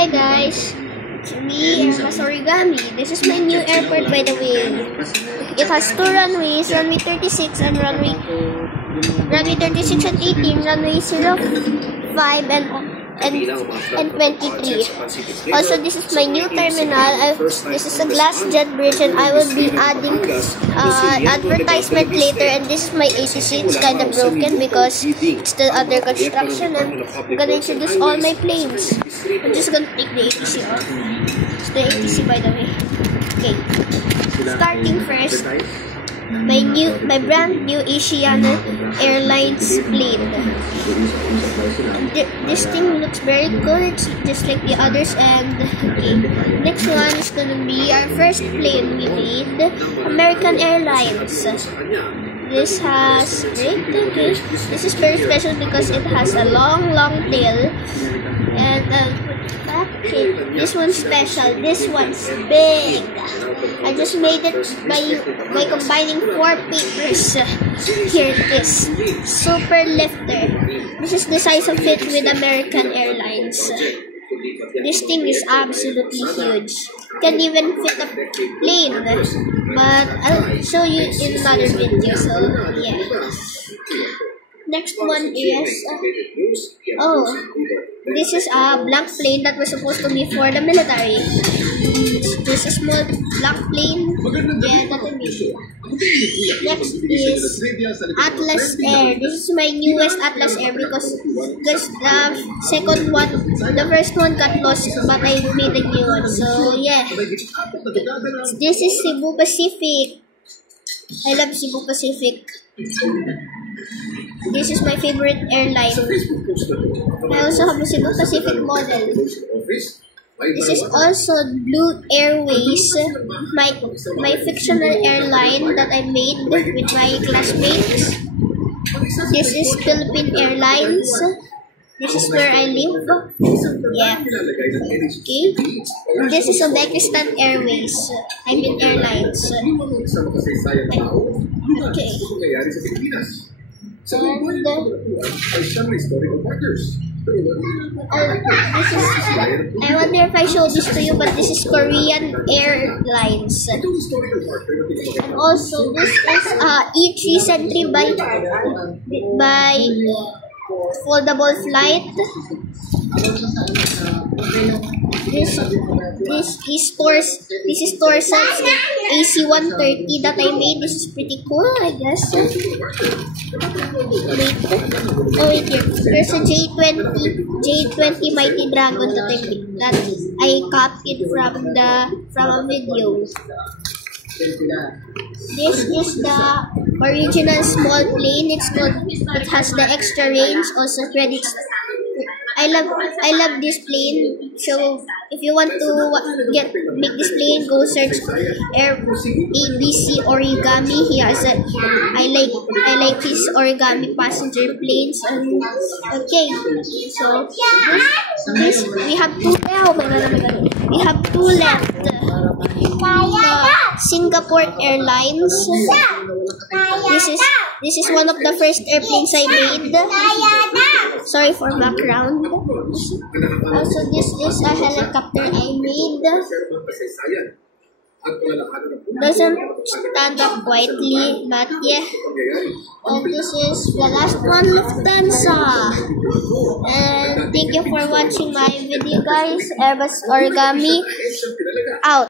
Hey guys, it's me, Airbus Origami. This is my new airport, by the way. It has two runways, runway 36 and runway 36 and 18, runway 05 and 23. Also, this is my new terminal. This is a glass jet bridge, and I will be adding advertisement later. And this is my ATC. It's kind of broken because it's still under construction, and I'm gonna introduce all my planes. I'm just gonna take the ATC off. It's the ATC, by the way. Okay, starting first, my brand new Asiana Airlines plane. This thing looks very good, just like the others. And okay, next one is gonna be our first plane we made, American Airlines. This has this is very special because it has a long tail, and okay, this one's special. This one's big. I just made it by combining 4 papers. Here it is, super lifter. This is the size of it with American Airlines. This thing is absolutely huge. Can even fit a plane, but I'll show you in another video. So yeah. Next one is this is a blank plane that was supposed to be for the military. Just a small blank plane. Yeah, that I made. Next is Atlas Air. This is my newest Atlas Air because the first one got lost, but I made a new one. So yeah, this is Cebu Pacific. I love Cebu Pacific. This is my favorite airline. I also have a Cebu Pacific model. This is also Blue Airways, my fictional airline that I made with my classmates. This is Philippine Airlines. This is where I live. Yeah. Okay. This is Uzbekistan Airways. I mean Airlines. Okay. I wonder if I show this to you, but this is Korean Airlines. And also this is E3 Sentry by Foldable Flight. This is Torsat's AC-130 that I made. This is pretty cool, I guess. Wait here. There's a J20 Mighty Dragon that I copied from a video. This is the original small plane. It has the extra range, also credits. I love this plane. So if you want to make this plane, go search ABC Origami. He has I like his origami passenger planes. Okay, so this we have two. We have two left. Singapore Airlines. This is one of the first airplanes I made. Sorry for background. Also, this is a helicopter I made. Doesn't stand up quietly, but yeah. And this is the last one, Lufthansa. And thank you for watching my video, guys. Airbus Origami out.